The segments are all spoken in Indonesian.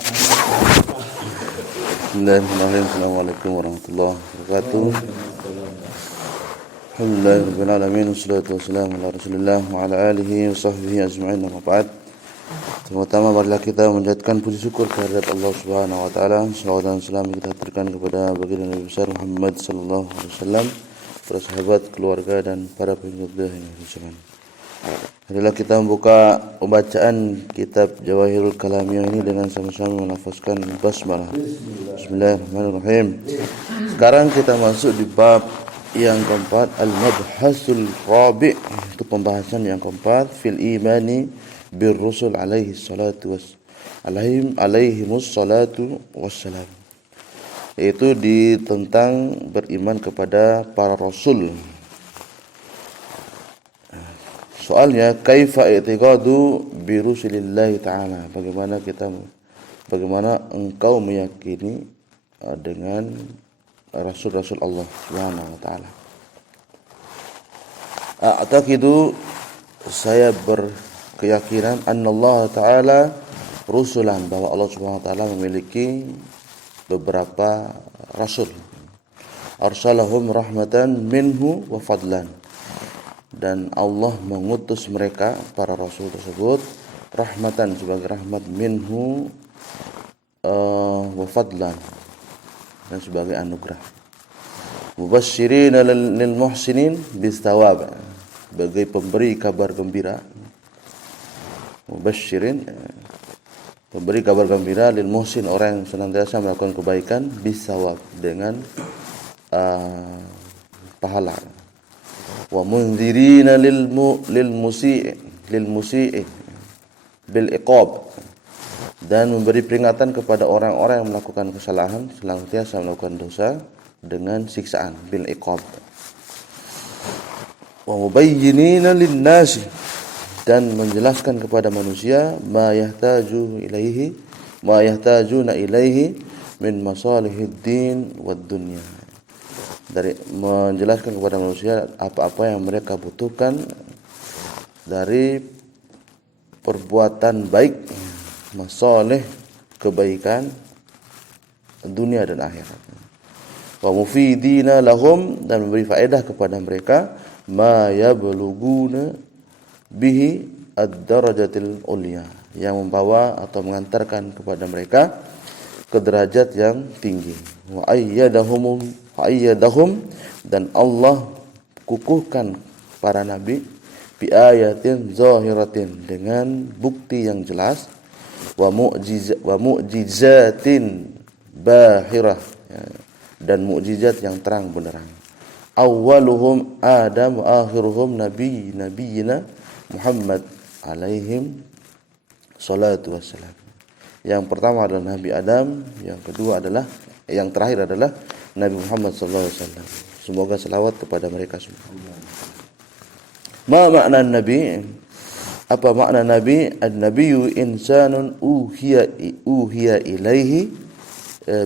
Bismillahirrahmanirrahim. Assalamualaikum warahmatullahi wabarakatuh. Alhamdulillahirabbil alamin wassalatu wassalamu ala Rasulillah wa ala alihi wa sahbihi ajma'in. Amma ba'd. Pertama marilah kita menjadikan puji syukur kehadirat Allah Subhanahu wa taala. Salawat dan salam kita haturkan kepada baginda Nabi besar Muhammad sallallahu alaihi wasallam, para sahabat, keluarga dan para pengikut yang beriman. Marilah kita membuka pembacaan kitab Jawahirul Kalamiyah ini dengan sama-sama melafazkan basmalah. Bismillahirrahmanirrahim. Sekarang kita masuk di bab yang keempat, al-mabhasul rabi', itu pembahasan yang keempat, fil imani bir rusul alaihi salatu alaihimus salatu wassalam, yaitu tentang beriman kepada para rasul. Soalnya kaifa i'tiqadu bi rusulillahi ta'ala, bagaimana engkau meyakini dengan rasul-rasul Allah Subhanahu wa taala. A'taqidu, saya berkeyakinan annallaha ta'ala rusulan, bahwa Allah Subhanahu wa taala memiliki beberapa rasul. Arsalahum rahmatan minhu wa fadlan, dan Allah mengutus mereka para rasul tersebut rahmatan, sebagai rahmat, minhu wa fadlan, dan sebagai anugerah. Mubasysyirin lil muhsinin bisawab, sebagai pemberi kabar gembira. Mubasysyirin, pemberi kabar gembira, lil muhsin, orang yang senantiasa melakukan kebaikan, bisawab, dengan pahala. Wa mundzirina lil musii bil iqab, dan memberi peringatan kepada orang-orang yang melakukan kesalahan, senantiasa melakukan dosa, dengan siksaan, bil iqab. Wa mubayyinina lin nasi, dan menjelaskan kepada manusia ma yahtajuna ilaihi min masalihid din wad dunya, dari menjelaskan kepada manusia apa-apa yang mereka butuhkan dari perbuatan baik, masalih, kebaikan dunia dan akhirat. Wa mufidina lahum, dan memberi faedah kepada mereka, ma yabluguna bihi ad-darajatil ulya, yang membawa atau mengantarkan kepada mereka ke derajat yang tinggi. Wa ayyadahum, dan Allah kukuhkan para nabi, bi ayatin zahiratin, dengan bukti yang jelas, wa mu'jizatin bahirah, dan mukjizat yang terang benderang. Awwaluhum Adam wa akhiruhum nabiyina Muhammad alaihim salatu wassalam. Yang pertama adalah Nabi Adam, yang terakhir adalah Nabi Muhammad sallallahu alaihi wasallam. Semoga selawat kepada mereka semua. Ma makna nabi? Apa makna nabi? An-nabiyyu insanun uhiya ilaihi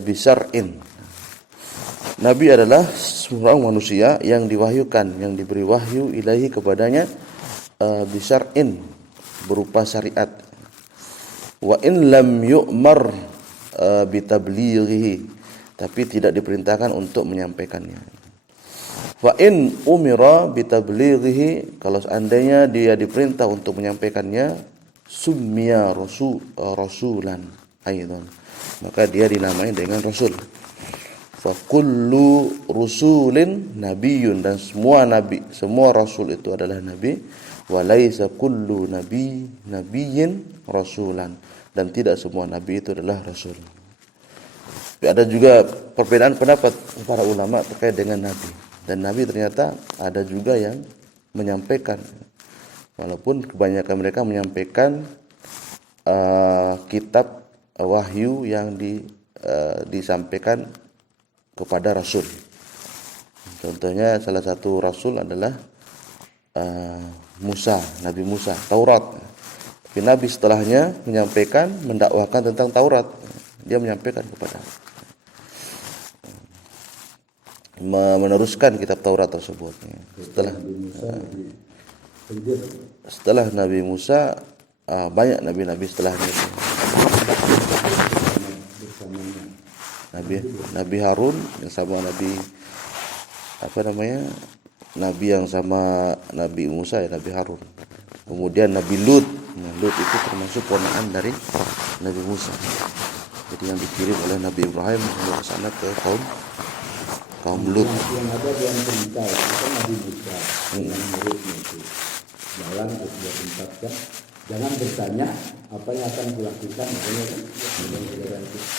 bisar'in. Nabi adalah seorang manusia yang diwahyukan, yang diberi wahyu ilaihi kepadanya, bisar'in, berupa syariat. Wa in lam yu'mar bitablighihi, tapi tidak diperintahkan untuk menyampaikannya. Wa in umira bitablighihi, kalau seandainya dia diperintah untuk menyampaikannya, summiya rasulan aidan, maka dia dinamai dengan rasul. Fa kullu rusulin nabiyyun, dan semua nabi, semua rasul itu adalah nabi. Wa laisa kullu nabiyyin rasulan, dan tidak semua nabi itu adalah rasul. Ada juga perbedaan pendapat para ulama terkait dengan nabi. Dan nabi ternyata ada juga yang menyampaikan, walaupun kebanyakan mereka menyampaikan kitab wahyu yang disampaikan kepada rasul. Contohnya salah satu rasul adalah Musa, Nabi Musa, Taurat. Tapi Nabi setelahnya menyampaikan, mendakwahkan tentang Taurat. Dia menyampaikan kepada, meneruskan kitab Taurat tersebut. Setelah Nabi Musa, banyak nabi-nabi setelahnya. Nabi Harun yang sama Nabi yang sama Nabi Musa ya, Nabi Harun. Kemudian Nabi Lut. Nah, Lut itu termasuk ponakan dari Nabi Musa. Jadi yang dikirim oleh Nabi Ibrahim ke sana ke kaum Lut. Yang ada dalam cerita itu Nabi Musa dengan muridnya itu jalan ke sebuah tempat kan. Jangan bertanya apa yang akan kulakukan, makanya kan.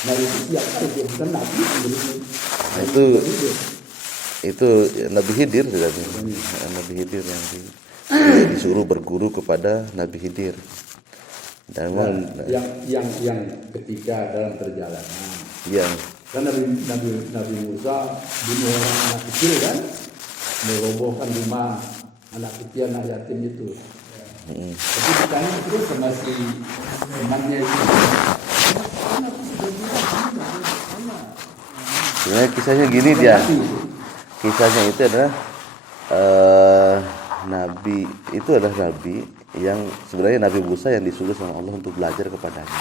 Nah itu siapa itu? Bukan Nabi muridnya. Nah, itu Nabi Khidir sebenarnya. Nabi Khidir yang disuruh berguru kepada Nabi Khidir. Dan yang ketika dalam perjalanan. Yang Kan Nabi Musa bunuh orang anak kecil kan, merobohkan rumah anak kecil, anak yatim itu. Tapi ditanya terus sama si temannya itu. Sebenarnya kisahnya gini dia. Kisahnya itu adalah Nabi itu adalah Nabi yang sebenarnya Nabi Musa yang disuruh sama Allah untuk belajar kepadanya.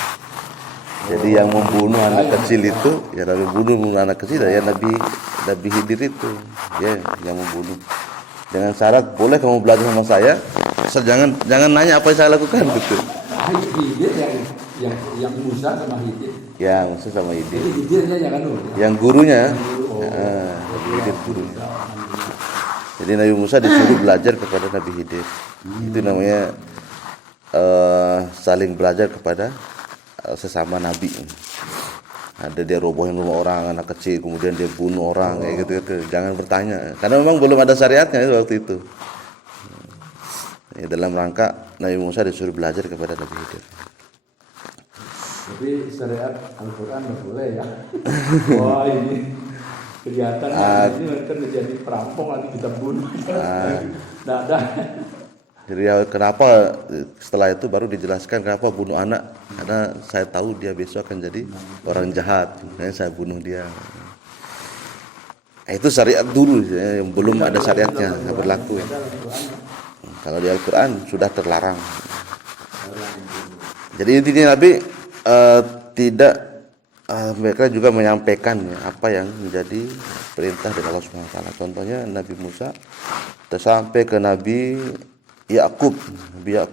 Jadi yang membunuh anak kecil itu ya Nabi bunuh anak kecil ya Nabi Khidir itu ya yang membunuh. Dengan syarat boleh kamu belajar sama saya, jangan nanya apa yang saya lakukan gitu. Khidir yang Musa sama Khidir. Ya Musa sama Khidir. Jadi Khidirnya yang Yang gurunya. Nabi Khidir gurunya. Jadi Nabi Musa disuruh belajar kepada Nabi Khidir. Itu namanya saling belajar kepada sesama nabi. Ada dia robohin rumah orang anak kecil, kemudian dia bunuh orang kayak gitu. Jangan bertanya, karena memang belum ada syariatnya waktu itu. Ya, dalam rangka Nabi Musa disuruh belajar kepada Nabi Khidir. Tapi syariat Al-Quran nggak boleh ya. Wah ini kelihatan ini mereka menjadi perampok nanti kita bunuh. Nah ada. Jadi kenapa setelah itu baru dijelaskan kenapa bunuh anak, karena saya tahu dia besok akan jadi orang jahat, makanya saya bunuh dia. Itu syariat dulu ya, yang belum ada syariatnya nggak berlaku ya. Kalau di Al-Quran sudah terlarang. Jadi intinya Nabi mereka juga menyampaikan ya, apa yang menjadi perintah dari Allah Subhanahu Wa Taala. Contohnya Nabi Musa sampai ke Nabi Yakub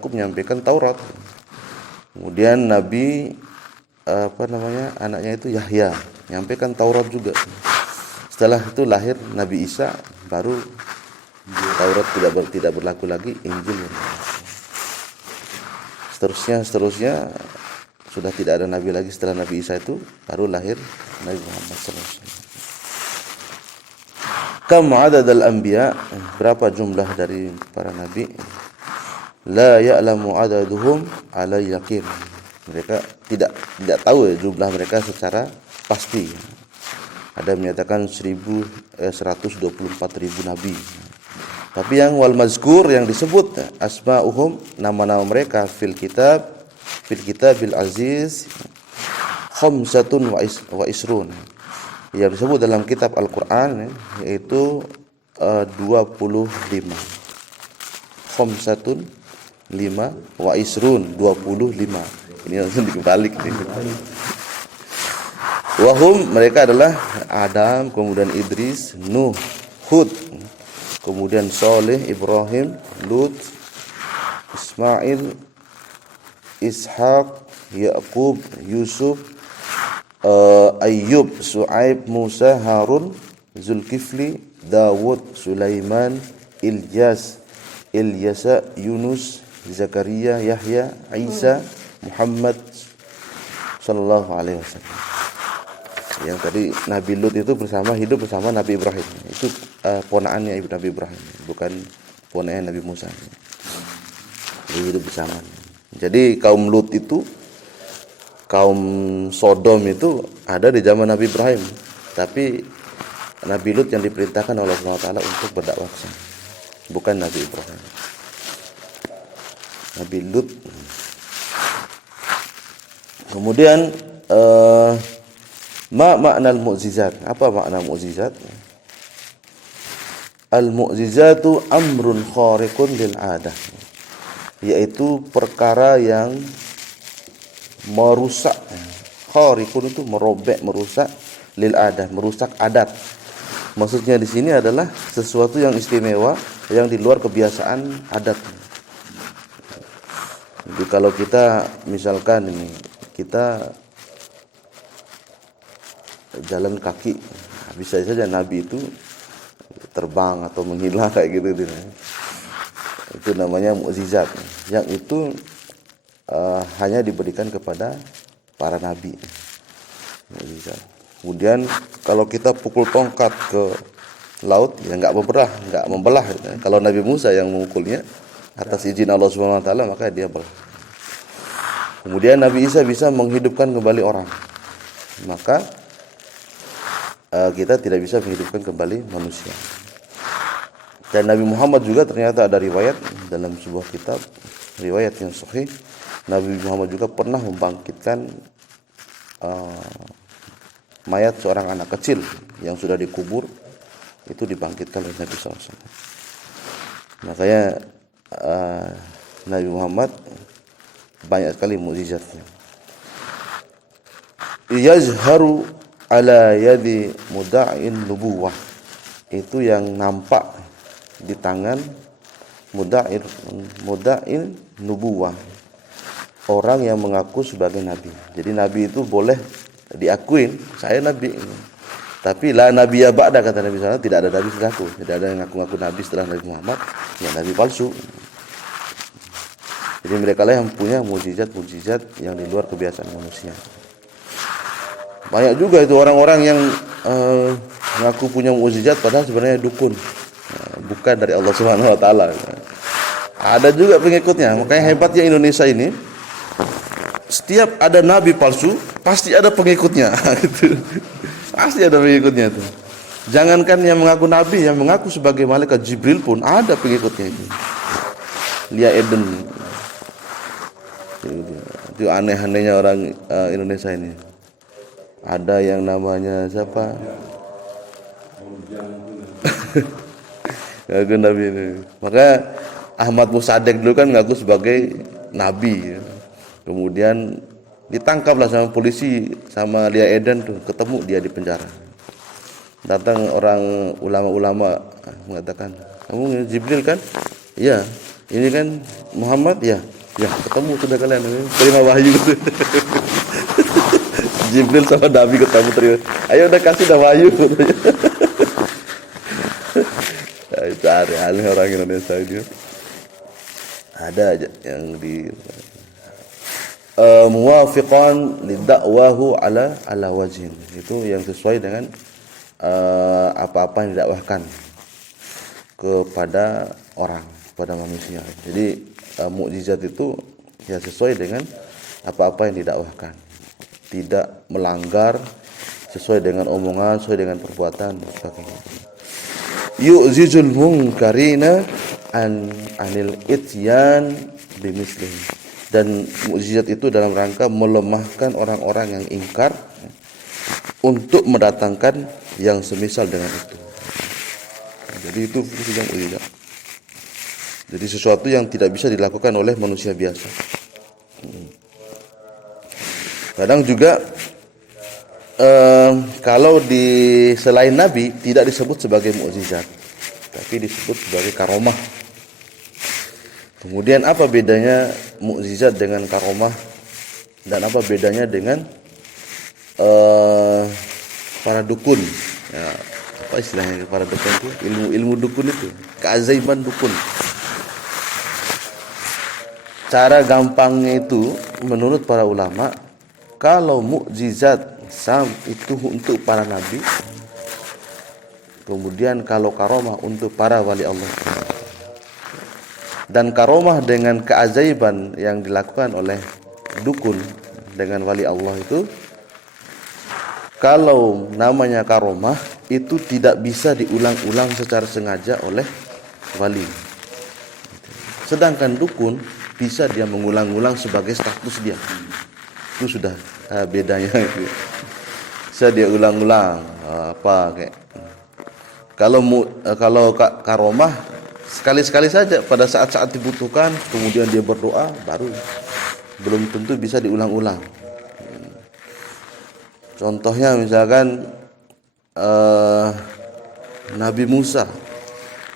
menyampaikan Taurat. Kemudian Nabi anaknya itu Yahya menyampaikan Taurat juga. Setelah itu lahir Nabi Isa, baru Taurat tidak berlaku lagi, Injil. Seterusnya sudah tidak ada nabi lagi setelah Nabi Isa itu, baru lahir Nabi Muhammad SAW. Kam adadul anbiya, berapa jumlah dari para nabi? La ya'lamu adaduhum ala yaqin. Mereka tidak tahu ya jumlah mereka secara pasti. Ada menyatakan 124.000 nabi. Tapi yang wal mazkur yang disebut asma'uhum, nama-nama mereka fil kitabil aziz khamsatun wa isrun. Yang disebut dalam kitab Al-Quran yaitu 25. Khamsatun 5 wa isrun 25. Ini langsung dibalik nih. Wahum, mereka adalah Adam, kemudian Idris, Nuh, Hud, kemudian Saleh, Ibrahim, Lut, Ismail, Ishaq, Yaqub, Yusuf, Ayyub, Su'aib, Musa, Harun, Zulkifli, Dawud, Sulaiman, Ilyasa, Yunus, Zakaria, Yahya, Isa, Muhammad sallallahu alaihi wasallam. Yang tadi Nabi Lut itu hidup bersama Nabi Ibrahim. Itu ponakannya Nabi Ibrahim, bukan ponakan Nabi Musa. Dia hidup bersama. Jadi kaum Lut itu, kaum Sodom itu ada di zaman Nabi Ibrahim. Tapi Nabi Lut yang diperintahkan oleh Allah Taala untuk berdakwah ke sana, bukan Nabi Ibrahim. Nabi Lut. Kemudian makna al-mu'jizat. Apa makna mu'jizat? Al-mu'jizatu amrun khariqun lil 'adah. Yaitu perkara yang merusak. Khariqun itu merobek, merusak lil adat, merusak adat. Maksudnya di sini adalah sesuatu yang istimewa yang di luar kebiasaan adat. Jadi kalau kita misalkan ini kita jalan kaki, bisa saja Nabi itu terbang atau menghilang kayak gitu. Itu namanya mukjizat. Yang itu hanya diberikan kepada para nabi. Mukjizat. Kemudian kalau kita pukul tongkat ke laut, ya nggak membelah. Kalau Nabi Musa yang memukulnya atas izin Allah Subhanahu Wa Taala, maka dia belah. Kemudian Nabi Isa bisa menghidupkan kembali orang, maka kita tidak bisa menghidupkan kembali manusia. Dan Nabi Muhammad juga ternyata ada riwayat dalam sebuah kitab, riwayat yang sahih, Nabi Muhammad juga pernah membangkitkan mayat seorang anak kecil yang sudah dikubur, itu dibangkitkan oleh Nabi SAW. Makanya Nabi Muhammad banyak sekali mukjizatnya. Yazharu ala yadi muda'in nubuwah, itu yang nampak di tangan muda'in nubuwah, orang yang mengaku sebagai nabi. Jadi nabi itu boleh diakuin, saya nabi, tapi la nabiyya ba'da, kata Nabi SAW, tidak ada nabi setelahku. Tidak ada yang ngaku-ngaku nabi setelah Nabi Muhammad, ya nabi palsu. Jadi mereka lah yang punya mukjizat-mukjizat yang di luar kebiasaan manusia. Banyak juga itu orang-orang yang mengaku punya mukjizat padahal sebenarnya dukun, bukan dari Allah Subhanahu Wa Taala. Ada juga pengikutnya. Makanya hebatnya Indonesia ini, setiap ada nabi palsu pasti ada pengikutnya. Gitu. Pasti ada pengikutnya itu. Jangankan yang mengaku nabi, yang mengaku sebagai malaikat Jibril pun ada pengikutnya itu. Lia Eden. Itu aneh-anehnya orang Indonesia ini. Ada yang namanya siapa? Ngaku nabi ini. Maka Ahmad Musaddiq dulu kan ngaku sebagai nabi. Kemudian ditangkaplah sama polisi, sama Lia Eden tuh, ketemu dia di penjara. Datang orang ulama-ulama mengatakan, "Kamu Jibril kan?" "Iya." "Ini kan Muhammad?" "Ya." "Ya, ketemu sudah kalian, terima wahyu." Jibril sama Nabi ketemu, terima. "Ayo udah kasih dah wahyu." Nah, itu aneh orang Indonesia ini. Ada aja yang di muwafiqan lidakwahu ala wajhin, itu yang sesuai dengan apa-apa yang didakwahkan kepada orang, kepada manusia. Jadi mukjizat itu ya sesuai dengan apa-apa yang didakwahkan, tidak melanggar, sesuai dengan omongan, sesuai dengan perbuatan dan sebagainya. Yu'zizul munkarina anil ityan bimislihi, dan mukjizat itu dalam rangka melemahkan orang-orang yang ingkar untuk mendatangkan yang semisal dengan itu. Jadi itu fungsinya mukjizat. Jadi sesuatu yang tidak bisa dilakukan oleh manusia biasa. Kadang juga kalau di selain Nabi tidak disebut sebagai mukjizat, tapi disebut sebagai karomah. Kemudian apa bedanya mukjizat dengan karomah, dan apa bedanya dengan para dukun? Ya, apa istilahnya para dukun itu? Ilmu dukun itu, keajaiban dukun. Cara gampangnya itu menurut para ulama, kalau mukjizat itu untuk para nabi, kemudian kalau karomah untuk para wali Allah. Dan karomah dengan keajaiban yang dilakukan oleh dukun dengan wali Allah itu, kalau namanya karomah itu tidak bisa diulang-ulang secara sengaja oleh wali. Sedangkan dukun bisa dia mengulang-ulang sebagai status dia. Itu sudah bedanya itu. Bisa dia ulang-ulang apa kayak. Kalau karomah sekali-sekali saja pada saat-saat dibutuhkan, kemudian dia berdoa, baru, belum tentu bisa diulang-ulang. Contohnya misalkan eh, Nabi Musa.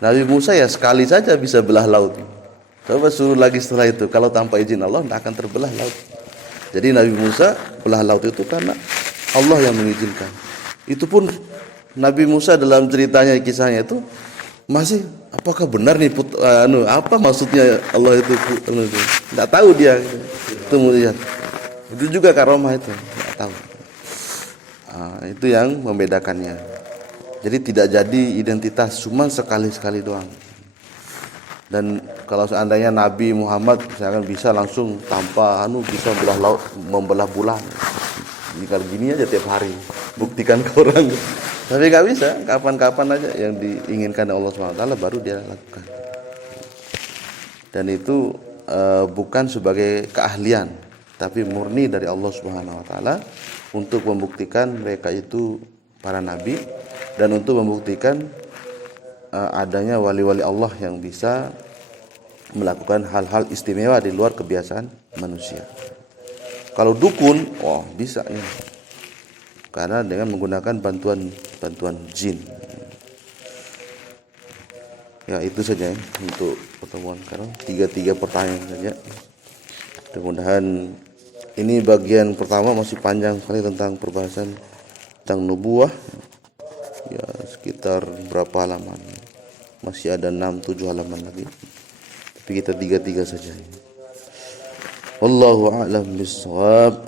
Nabi Musa ya sekali saja bisa belah laut. Coba suruh lagi setelah itu, kalau tanpa izin Allah tidak akan terbelah laut. Jadi Nabi Musa belah laut itu karena Allah yang mengizinkan. Itu pun Nabi Musa dalam ceritanya, kisahnya itu masih apakah benar nih apa maksudnya Allah itu tidak tahu dia. Itu melihat. Itu juga karomah itu, tidak tahu. Itu yang membedakannya. Jadi tidak jadi identitas, cuma sekali-sekali doang. Dan kalau seandainya Nabi Muhammad misalkan bisa langsung tanpa bisa belah laut, membelah bulan. Jika gini aja tiap hari, buktikan ke orang. Tapi nggak bisa, kapan-kapan aja yang diinginkan Allah SWT baru dia lakukan. Dan itu bukan sebagai keahlian, tapi murni dari Allah SWT untuk membuktikan mereka itu para nabi dan untuk membuktikan adanya wali-wali Allah yang bisa melakukan hal-hal istimewa di luar kebiasaan manusia. Kalau dukun, bisa nih. Karena dengan menggunakan bantuan jin. Ya itu saja untuk pertemuan sekarang. 3 pertanyaan saja. Mudah-mudahan ini bagian pertama masih panjang sekali tentang perbahasan tentang nubuwah. Ya sekitar berapa halaman? Masih ada 6-7 halaman lagi. Tapi kita 3 saja. Wallahu a'lam bishawab.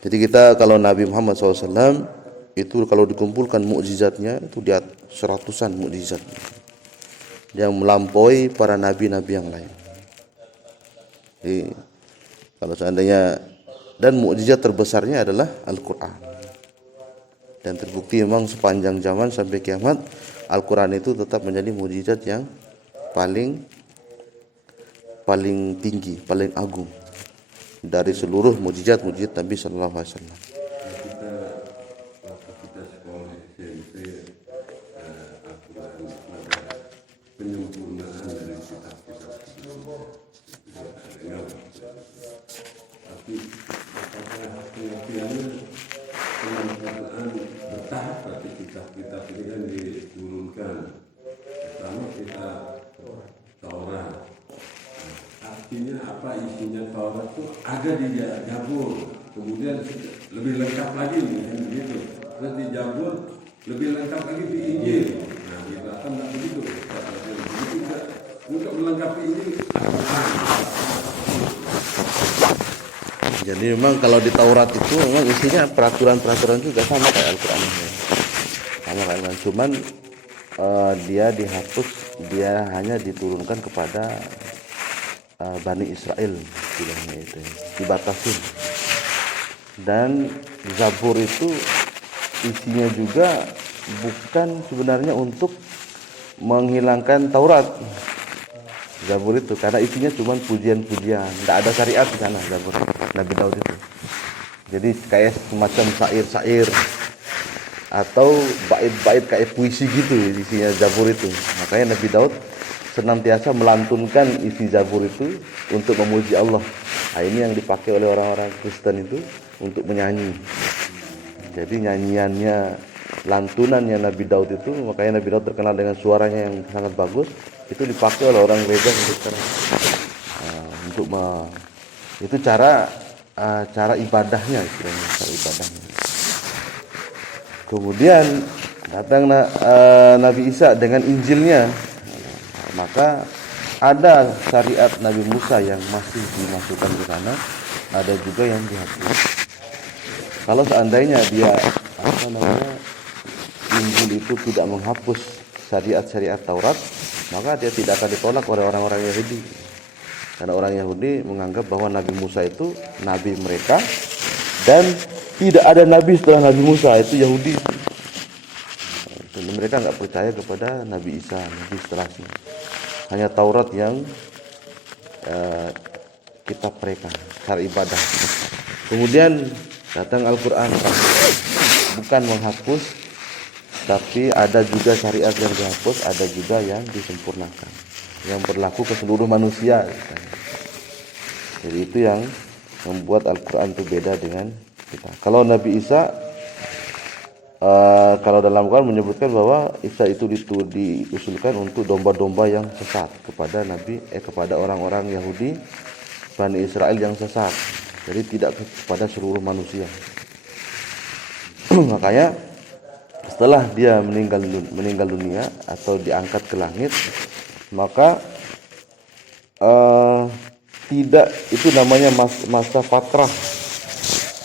Jadi kita kalau Nabi Muhammad SAW itu kalau dikumpulkan mukjizatnya itu dia 100-an mukjizat yang melampaui para nabi-nabi yang lain. Jadi kalau seandainya dan mukjizat terbesarnya adalah Al-Quran. Dan terbukti memang sepanjang zaman sampai kiamat Al-Quran itu tetap menjadi mukjizat yang paling tinggi, paling agung dari seluruh mukjizat Nabi sallallahu alaihi wasallam. Kita sekolah SMP Al-Quran ada penyempurnaan dari kitab-kitab sebelumnya. Tapi apakah pengertiannya Al-Quran bertahap, tapi kitab-kitab ini kan diturunkan. Pertama kita Taurat. Artinya apa isinya Taurat itu ada di Zabur, kemudian lebih lengkap lagi begitu. Terus di Zabur lebih lengkap lagi di Injil. Nah, kita kan tidak begitu. Untuk melengkapi ini Jadi memang kalau di Taurat itu memang isinya peraturan-peraturan juga sama kayak Al-Quran. Sama kayak Al-Quran, cuman dia dihapus, dia hanya diturunkan kepada Bani Israel, bilangnya itu dibatasin. Dan Zabur itu isinya juga bukan sebenarnya untuk menghilangkan Taurat. Zabur itu karena isinya cuma pujian-pujian, tidak ada syariat di sana Zabur Nabi Daud itu. Jadi kayak semacam syair-syair atau bait-bait kayak puisi gitu isinya Zabur itu. Makanya Nabi Daud senantiasa melantunkan isi Zabur itu untuk memuji Allah. Nah, ini yang dipakai oleh orang-orang Kristen itu untuk menyanyi. Jadi nyanyiannya, lantunannya Nabi Daud itu, makanya Nabi Daud terkenal dengan suaranya yang sangat bagus. Itu dipakai oleh orang gereja itu cara ibadahnya, istilahnya cara ibadahnya. Kemudian datang Nabi Isa dengan Injilnya. Maka ada syariat Nabi Musa yang masih dimasukkan ke sana, ada juga yang dihapus. Kalau seandainya dia Injil itu tidak menghapus syariat-syariat Taurat, maka dia tidak akan ditolak oleh orang-orang Yahudi. Karena orang Yahudi menganggap bahwa Nabi Musa itu nabi mereka dan tidak ada nabi setelah Nabi Musa, itu Yahudi. Dan mereka nggak percaya kepada Nabi Isa, nabi setelahnya. Hanya Taurat yang kitab mereka, cara ibadah. Kemudian datang Al-Quran, bukan menghapus, tapi ada juga syariat yang dihapus, ada juga yang disempurnakan, yang berlaku ke seluruh manusia. Jadi itu yang membuat Al-Quran itu beda dengan kita. Kalau Nabi Isa kalau dalam Quran menyebutkan bahwa Isa itu diusulkan untuk domba-domba yang sesat kepada orang-orang Yahudi Bani Israel yang sesat. Jadi tidak kepada seluruh manusia. Makanya setelah dia meninggal dunia atau diangkat ke langit, maka tidak, itu namanya masa fatrah.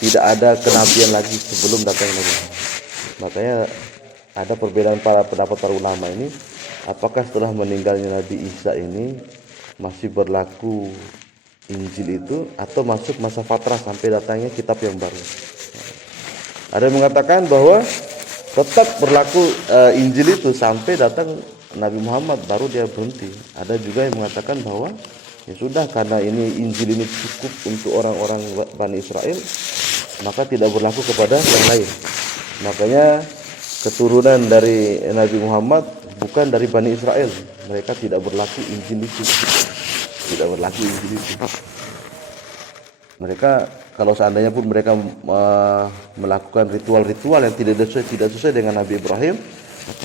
Tidak ada kenabian lagi sebelum datang Nabi Muhammad. Makanya ada perbedaan pendapat para ulama ini, apakah setelah meninggalnya Nabi Isa ini masih berlaku Injil itu atau masuk masa fatrah sampai datangnya kitab yang baru. Ada yang mengatakan bahwa tetap berlaku Injil itu sampai datang Nabi Muhammad baru dia berhenti. Ada juga yang mengatakan bahwa ya sudah, karena ini Injil ini cukup untuk orang-orang Bani Israel, maka tidak berlaku kepada yang lain. Makanya keturunan dari Nabi Muhammad bukan dari Bani Israel, mereka tidak berlaku Injil itu. Tidak berlaku Injil itu. Mereka kalau seandainya pun mereka melakukan ritual-ritual yang tidak sesuai dengan Nabi Ibrahim,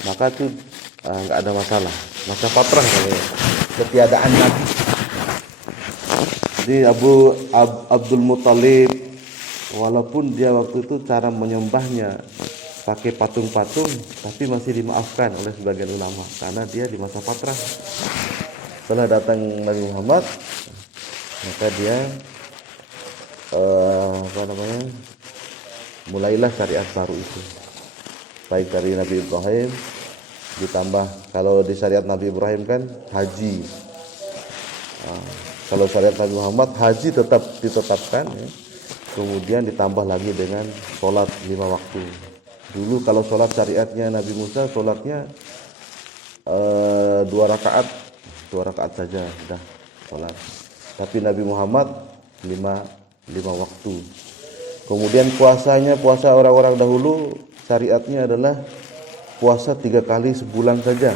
maka itu nggak ada masalah. Masa fatrah namanya, ketiadaan Nabi. Jadi Abdul Muthalib, walaupun dia waktu itu cara menyembahnya pakai patung-patung, tapi masih dimaafkan oleh sebagian ulama karena dia di masa fatrah. Setelah datang Nabi Muhammad, maka dia mulailah syariat baru itu, baik dari Nabi Ibrahim, ditambah kalau di syariat Nabi Ibrahim kan haji. Kalau syariat Nabi Muhammad haji tetap ditetapkan, ya. Kemudian ditambah lagi dengan sholat 5 waktu. Dulu kalau sholat syariatnya Nabi Musa, sholatnya 2 rakaat saja sudah sholat. Tapi Nabi Muhammad 5 waktu. Kemudian puasa orang-orang dahulu syariatnya adalah puasa 3 kali sebulan saja.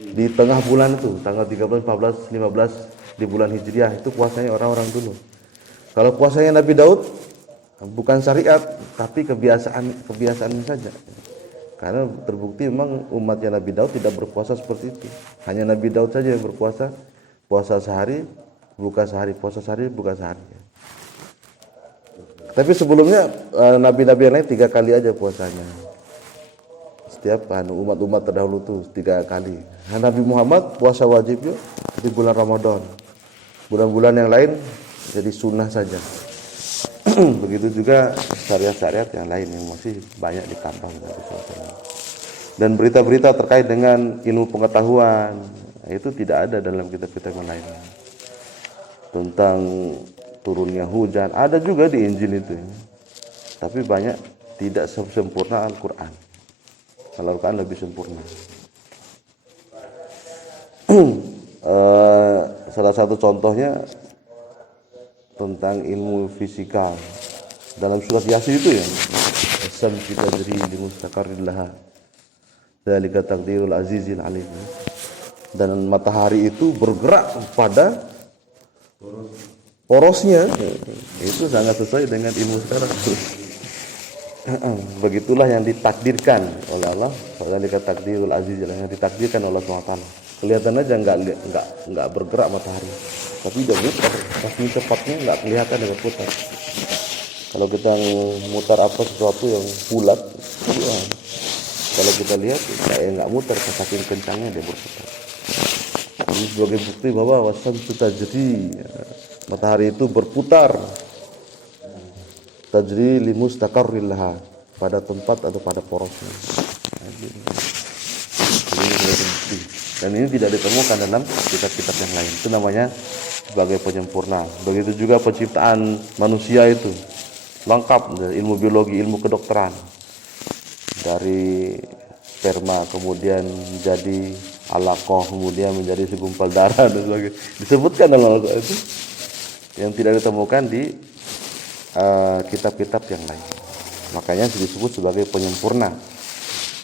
Di tengah bulan itu, tanggal 13, 14, 15 di bulan Hijriah, itu puasanya orang-orang dulu. Kalau puasanya Nabi Daud bukan syariat, tapi kebiasaan saja. Karena terbukti memang umatnya Nabi Daud tidak berpuasa seperti itu. Hanya Nabi Daud saja yang berpuasa, puasa sehari, buka sehari, puasa sehari, buka sehari. Tapi sebelumnya nabi-nabi yang lain 3 kali aja puasanya. Setiap umat-umat terdahulu tuh 3 kali. Nabi Muhammad puasa wajibnya di bulan Ramadan. Bulan-bulan yang lain jadi sunnah saja. Begitu juga syariat-syariat yang lain yang masih banyak ditambah. Dan berita-berita terkait dengan ilmu pengetahuan itu tidak ada dalam kitab-kitab yang lain. Tentang turunnya hujan ada juga di Injil itu, tapi banyak tidak sempurna Al-Quran. Kalau Al-Quran lebih sempurna. Salah satu contohnya tentang ilmu fisika dalam surat Yasin itu ya, Asy-syamsu tajri li mustaqarrin laha dzalika taqdirul azizil alim. Dan matahari itu bergerak pada porosnya, itu sangat sesuai dengan ilmu sekarang. Begitulah yang ditakdirkan oleh Allah. Dzalika taqdirul azizil alim, yang ditakdirkan oleh Allah SWT. Kelihatan aja enggak bergerak matahari, tapi dia muter, saking cepatnya enggak kelihatan dia berputar. Kalau kita mutar sesuatu yang bulat, ya, kalau kita lihat kayak enggak muter, saking kencangnya dia berputar. Ini sebagai bukti bahwa wasyamsu tajri, matahari itu berputar, tajri li mustaqarrin laha, pada tempat atau pada porosnya. Dan ini tidak ditemukan dalam kitab-kitab yang lain. Itu namanya sebagai penyempurna. Begitu juga penciptaan manusia itu lengkap, ilmu biologi, ilmu kedokteran, dari sperma kemudian menjadi alaqah, kemudian menjadi segumpal darah dan sebagainya. Disebutkan dalam Al-Quran itu yang tidak ditemukan di kitab-kitab yang lain. Makanya disebut sebagai penyempurna.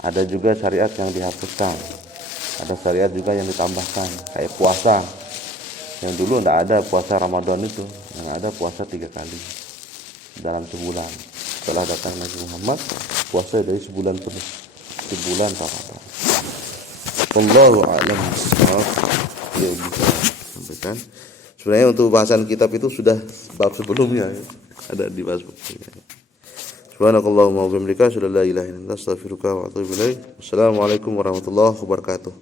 Ada juga syariat yang dihapuskan, ada syariat juga yang ditambahkan, kayak puasa. Yang dulu tidak ada puasa Ramadan itu, yang ada puasa 3 kali dalam sebulan. Setelah datang Nabi Muhammad, puasa dari sebulan penuh, sebulan Ramadan. Wallahu a'lam bishawab. Ya bisa sampaikan. Sebenarnya untuk bahasan kitab itu sudah bab sebelumnya ya. Ada di bab sebelumnya. Subhanakallahumma wa bihamdika asyhadu an la ilaha illa anta astaghfiruka wa atubu ilaik. Wassalamualaikum warahmatullahi wabarakatuh.